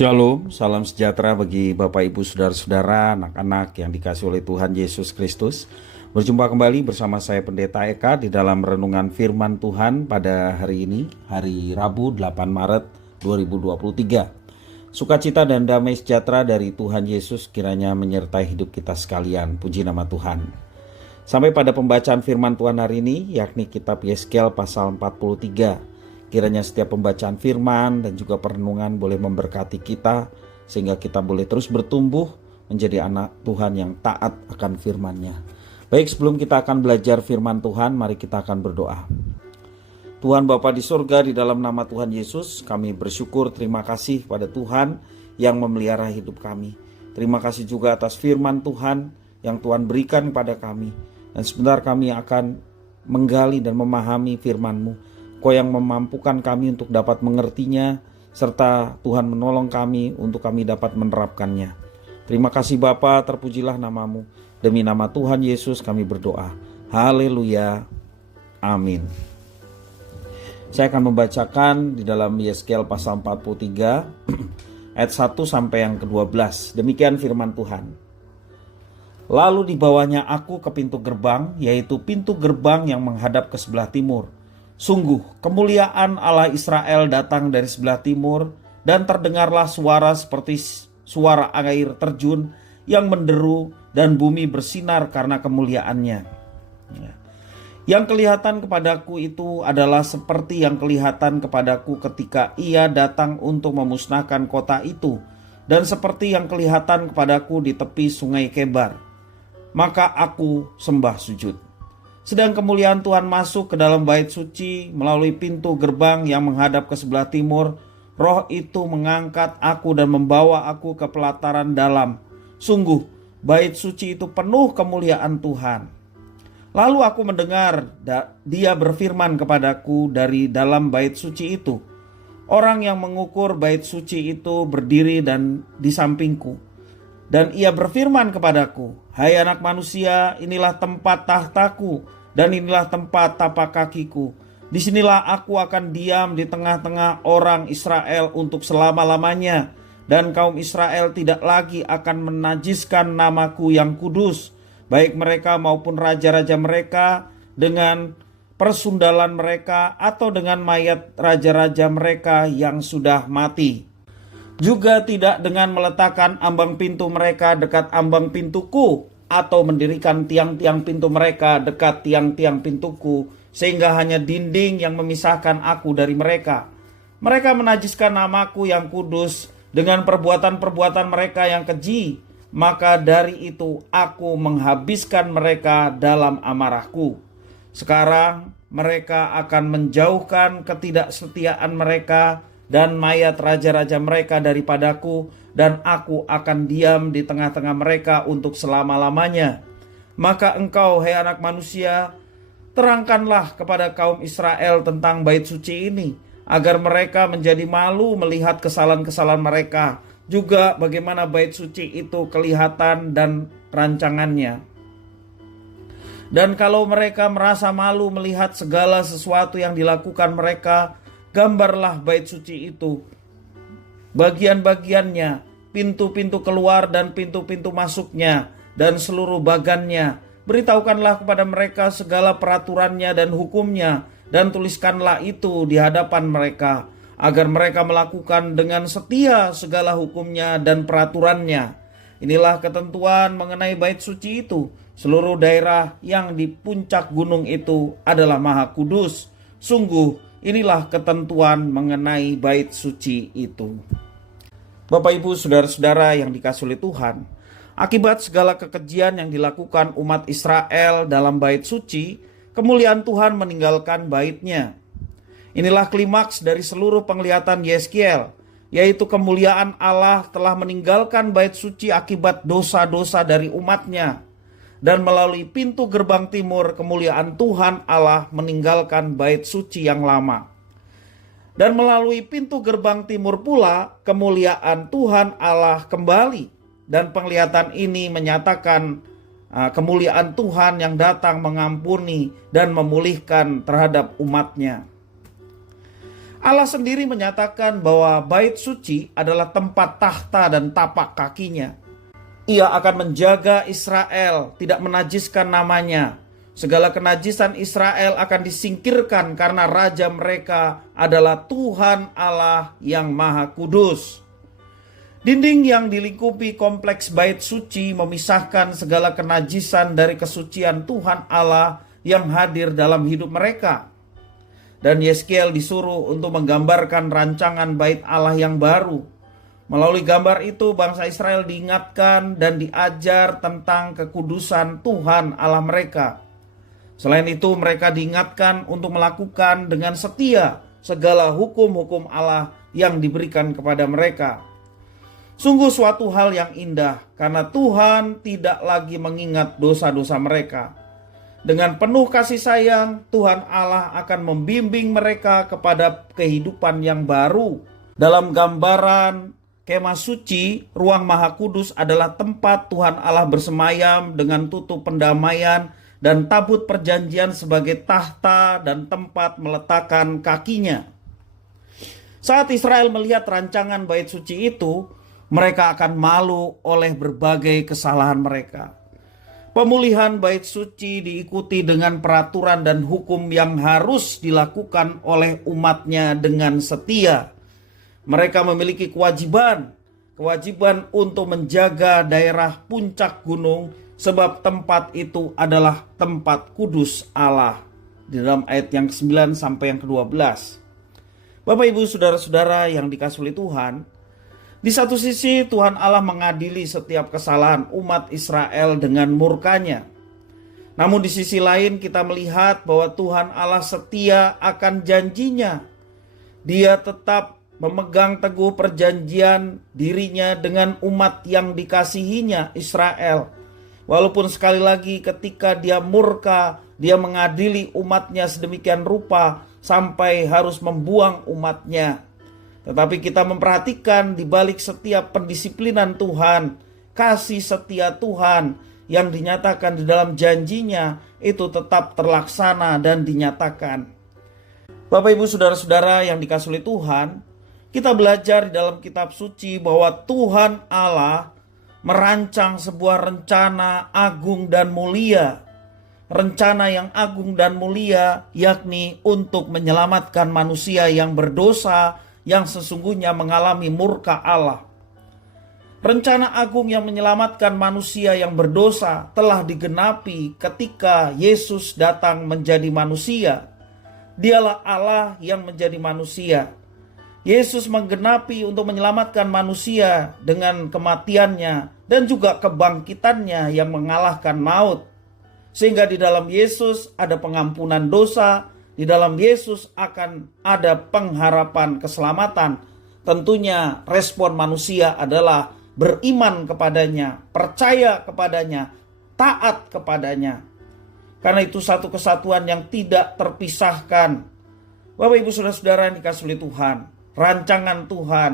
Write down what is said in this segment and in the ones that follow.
Shalom, salam sejahtera bagi Bapak Ibu Saudara-saudara, anak-anak yang dikasihi oleh Tuhan Yesus Kristus. Berjumpa kembali bersama saya Pendeta Eka di dalam renungan firman Tuhan pada hari ini, hari Rabu 8 Maret 2023. Sukacita dan damai sejahtera dari Tuhan Yesus kiranya menyertai hidup kita sekalian. Puji nama Tuhan. Sampai pada pembacaan firman Tuhan hari ini, yakni kitab Yeskel pasal 43. Kiranya setiap pembacaan firman dan juga perenungan boleh memberkati kita, sehingga kita boleh terus bertumbuh menjadi anak Tuhan yang taat akan firman-Nya. Baik, sebelum kita akan belajar firman Tuhan, mari kita akan berdoa. Tuhan Bapa di surga, di dalam nama Tuhan Yesus, kami bersyukur, terima kasih pada Tuhan yang memelihara hidup kami. Terima kasih juga atas firman Tuhan yang Tuhan berikan kepada kami. Dan sebentar kami akan menggali dan memahami firman-Mu. Kau yang memampukan kami untuk dapat mengertinya, serta Tuhan menolong kami untuk kami dapat menerapkannya. Terima kasih Bapa, terpujilah namamu. Demi nama Tuhan Yesus kami berdoa. Haleluya. Amin. Saya akan membacakan di dalam Yeskel pasal 43 ayat 1 sampai yang ke-12. Demikian firman Tuhan. Lalu dibawanya aku ke pintu gerbang, yaitu pintu gerbang yang menghadap ke sebelah timur. Sungguh, kemuliaan Allah Israel datang dari sebelah timur, dan terdengarlah suara seperti suara air terjun yang menderu, dan bumi bersinar karena kemuliaannya. Yang kelihatan kepadaku itu adalah seperti yang kelihatan kepadaku ketika ia datang untuk memusnahkan kota itu, dan seperti yang kelihatan kepadaku di tepi sungai Kebar. Maka aku sembah sujud. Sedang kemuliaan Tuhan masuk ke dalam bait suci melalui pintu gerbang yang menghadap ke sebelah timur. Roh itu mengangkat aku dan membawa aku ke pelataran dalam. Sungguh, bait suci itu penuh kemuliaan Tuhan. Lalu aku mendengar dia berfirman kepadaku dari dalam bait suci itu. Orang yang mengukur bait suci itu berdiri dan di sampingku. Dan ia berfirman kepadaku, "Hai anak manusia, inilah tempat tahtaku, dan inilah tempat tapak kakiku. Disinilah aku akan diam di tengah-tengah orang Israel untuk selama-lamanya. Dan kaum Israel tidak lagi akan menajiskan namaku yang kudus, baik mereka maupun raja-raja mereka, dengan persundalan mereka atau dengan mayat raja-raja mereka yang sudah mati. Juga tidak dengan meletakkan ambang pintu mereka dekat ambang pintuku, atau mendirikan tiang-tiang pintu mereka dekat tiang-tiang pintuku, sehingga hanya dinding yang memisahkan aku dari mereka. Mereka menajiskan namaku yang kudus dengan perbuatan-perbuatan mereka yang keji, maka dari itu aku menghabiskan mereka dalam amarahku. Sekarang mereka akan menjauhkan ketidaksetiaan mereka dan mayat raja-raja mereka daripadaku, dan aku akan diam di tengah-tengah mereka untuk selama-lamanya. Maka engkau, hai anak manusia, terangkanlah kepada kaum Israel tentang bait suci ini, agar mereka menjadi malu melihat kesalahan-kesalahan mereka, juga bagaimana bait suci itu kelihatan dan rancangannya. Dan kalau mereka merasa malu melihat segala sesuatu yang dilakukan mereka, gambarlah bait suci itu, bagian-bagiannya, pintu-pintu keluar dan pintu-pintu masuknya, dan seluruh bagannya. Beritahukanlah kepada mereka segala peraturannya dan hukumnya, dan tuliskanlah itu di hadapan mereka, agar mereka melakukan dengan setia segala hukumnya dan peraturannya. Inilah ketentuan mengenai bait suci itu. Seluruh daerah yang di puncak gunung itu adalah maha kudus. Sungguh, inilah ketentuan mengenai bait suci itu." Bapak Ibu Saudara-saudara yang dikasihi oleh Tuhan, akibat segala kekejian yang dilakukan umat Israel dalam bait suci, kemuliaan Tuhan meninggalkan bait-Nya. Inilah klimaks dari seluruh penglihatan Yeskel, yaitu kemuliaan Allah telah meninggalkan bait suci akibat dosa-dosa dari umat-Nya. Dan melalui pintu gerbang timur, kemuliaan Tuhan Allah meninggalkan bait suci yang lama. Dan melalui pintu gerbang timur pula, kemuliaan Tuhan Allah kembali. Dan penglihatan ini menyatakan kemuliaan Tuhan yang datang mengampuni dan memulihkan terhadap umat-Nya. Allah sendiri menyatakan bahwa bait suci adalah tempat tahta dan tapak kakinya. Ia akan menjaga Israel, tidak menajiskan namanya. Segala kenajisan Israel akan disingkirkan karena raja mereka adalah Tuhan Allah yang Maha Kudus. Dinding yang dilingkupi kompleks bait suci memisahkan segala kenajisan dari kesucian Tuhan Allah yang hadir dalam hidup mereka. Dan Yeskiel disuruh untuk menggambarkan rancangan bait Allah yang baru. Melalui gambar itu bangsa Israel diingatkan dan diajar tentang kekudusan Tuhan Allah mereka. Selain itu mereka diingatkan untuk melakukan dengan setia segala hukum-hukum Allah yang diberikan kepada mereka. Sungguh suatu hal yang indah karena Tuhan tidak lagi mengingat dosa-dosa mereka. Dengan penuh kasih sayang, Tuhan Allah akan membimbing mereka kepada kehidupan yang baru. Dalam gambaran kemah suci, ruang Maha Kudus adalah tempat Tuhan Allah bersemayam dengan tutup pendamaian dan tabut perjanjian sebagai tahta dan tempat meletakkan kakinya. Saat Israel melihat rancangan bait suci itu, mereka akan malu oleh berbagai kesalahan mereka. Pemulihan bait suci diikuti dengan peraturan dan hukum yang harus dilakukan oleh umatnya dengan setia. Mereka memiliki kewajiban untuk menjaga daerah puncak gunung sebab tempat itu adalah tempat kudus Allah. Di dalam ayat yang ke-9 sampai yang ke-12. Bapak Ibu saudara-saudara yang dikasihi oleh Tuhan, di satu sisi Tuhan Allah mengadili setiap kesalahan umat Israel dengan murkanya. Namun di sisi lain kita melihat bahwa Tuhan Allah setia akan janjinya. Dia tetap memegang teguh perjanjian dirinya dengan umat yang dikasihinya, Israel. Walaupun sekali lagi ketika dia murka, dia mengadili umatnya sedemikian rupa sampai harus membuang umatnya. Tetapi kita memperhatikan di balik setiap pendisiplinan Tuhan, kasih setia Tuhan yang dinyatakan di dalam janjinya itu tetap terlaksana dan dinyatakan. Bapak Ibu saudara-saudara yang dikasihi oleh Tuhan, kita belajar di dalam kitab suci bahwa Tuhan Allah merancang sebuah rencana agung dan mulia. Rencana yang agung dan mulia yakni untuk menyelamatkan manusia yang berdosa yang sesungguhnya mengalami murka Allah. Rencana agung yang menyelamatkan manusia yang berdosa telah digenapi ketika Yesus datang menjadi manusia. Dialah Allah yang menjadi manusia. Yesus menggenapi untuk menyelamatkan manusia dengan kematiannya dan juga kebangkitannya yang mengalahkan maut. Sehingga di dalam Yesus ada pengampunan dosa, di dalam Yesus akan ada pengharapan keselamatan. Tentunya respon manusia adalah beriman kepadanya, percaya kepadanya, taat kepadanya. Karena itu satu kesatuan yang tidak terpisahkan. Bapak Ibu saudara-saudara yang dikasihi oleh Tuhan, rancangan Tuhan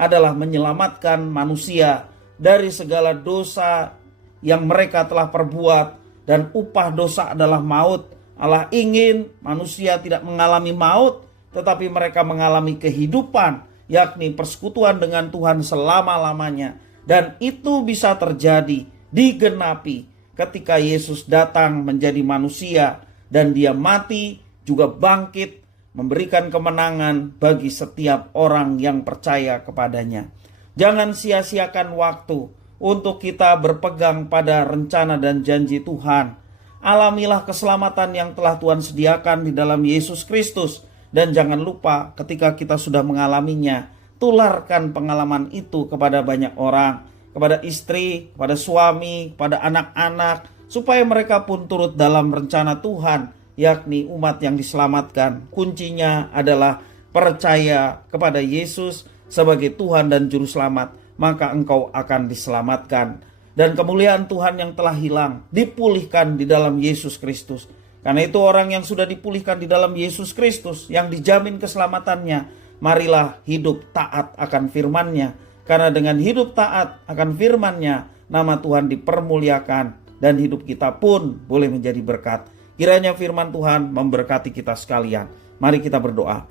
adalah menyelamatkan manusia dari segala dosa yang mereka telah perbuat, dan upah dosa adalah maut. Allah ingin manusia tidak mengalami maut, tetapi mereka mengalami kehidupan, yakni persekutuan dengan Tuhan selama-lamanya. Dan itu bisa terjadi, digenapi ketika Yesus datang menjadi manusia dan dia mati juga bangkit memberikan kemenangan bagi setiap orang yang percaya kepadanya. Jangan sia-siakan waktu untuk kita berpegang pada rencana dan janji Tuhan. Alamilah keselamatan yang telah Tuhan sediakan di dalam Yesus Kristus. Dan jangan lupa ketika kita sudah mengalaminya, tularkan pengalaman itu kepada banyak orang. Kepada istri, kepada suami, kepada anak-anak. Supaya mereka pun turut dalam rencana Tuhan, yakni umat yang diselamatkan. Kuncinya adalah percaya kepada Yesus sebagai Tuhan dan Juru Selamat. Maka engkau akan diselamatkan. Dan kemuliaan Tuhan yang telah hilang dipulihkan di dalam Yesus Kristus. Karena itu orang yang sudah dipulihkan di dalam Yesus Kristus, yang dijamin keselamatannya, marilah hidup taat akan firman-Nya. Karena dengan hidup taat akan firman-Nya, nama Tuhan dipermuliakan dan hidup kita pun boleh menjadi berkat. Kiranya firman Tuhan memberkati kita sekalian. Mari kita berdoa.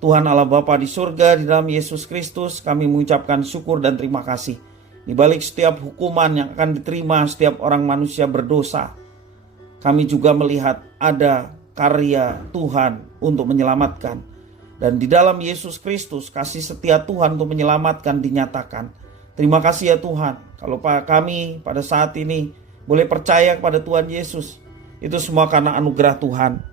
Tuhan Allah Bapa di surga, di dalam Yesus Kristus, kami mengucapkan syukur dan terima kasih. Di balik setiap hukuman yang akan diterima setiap orang manusia berdosa, kami juga melihat ada karya Tuhan untuk menyelamatkan. Dan di dalam Yesus Kristus, kasih setia Tuhan untuk menyelamatkan dinyatakan. Terima kasih ya Tuhan, kalau kami pada saat ini boleh percaya kepada Tuhan Yesus, itu semua karena anugerah Tuhan.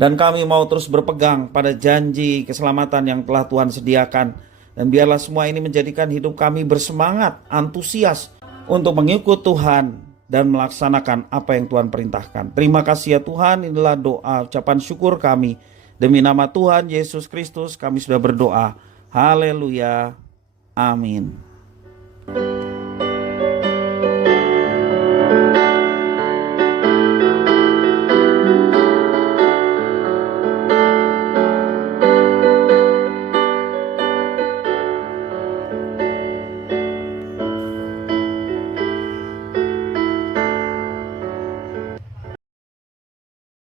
Dan kami mau terus berpegang pada janji keselamatan yang telah Tuhan sediakan. Dan biarlah semua ini menjadikan hidup kami bersemangat, antusias untuk mengikut Tuhan dan melaksanakan apa yang Tuhan perintahkan. Terima kasih ya Tuhan, inilah doa ucapan syukur kami. Demi nama Tuhan Yesus Kristus kami sudah berdoa. Haleluya. Amin.